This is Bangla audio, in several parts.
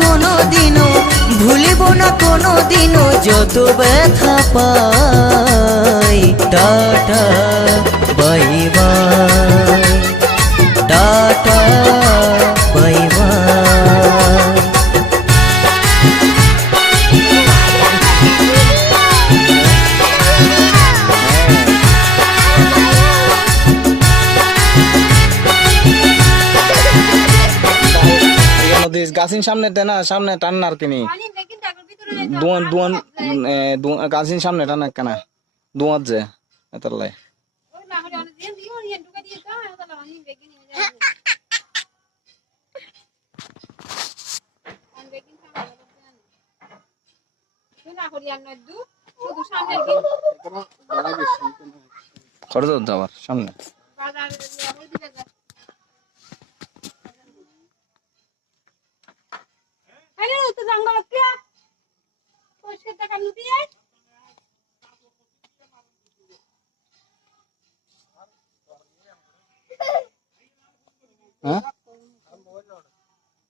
কোনো দিনও, ভুলিব না কোনো দিনও যত ব্যথা পাই। Tata bye bye, tata bye bye. গাছিন সামনে না, সামনে টান আর কিনি দুয়ান দুয়ান গাছিন সামনে টান কেনা দুয়াত যে এতলাই খরচ আবার সামনে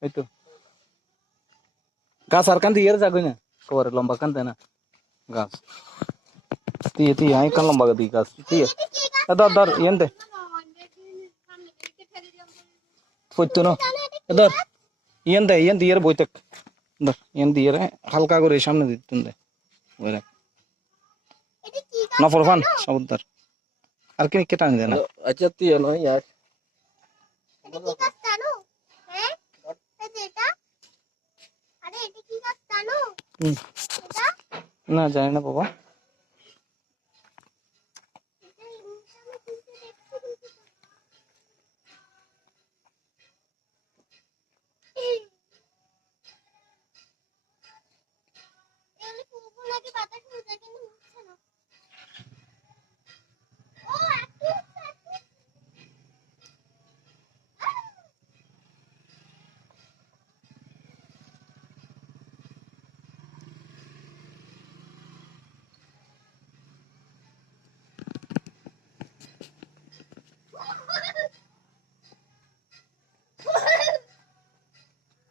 এই তো গাছ আর কান দিয়ে যাগই না কবরে লম্বা কান না গাছ দিয়ে দিয়ে আই কান লম্বা দি গাছ দিয়ে ধর ধর ইয়েন দে ফইতো না ধর ইয়েন দিয়ে বইতে ধর ইয়েন দিয়ে হালকা করে সামনে দিতেন দে ওরে না ফরফান সাবুদার আর কি কেটা নি দেনা আচ্ছা তুই নয় ইয়ার এটা কি গাছ জানো? হ্যাঁ এই যে এটা, আরে এটা কি গাছ জানো? না জানি না বাবা।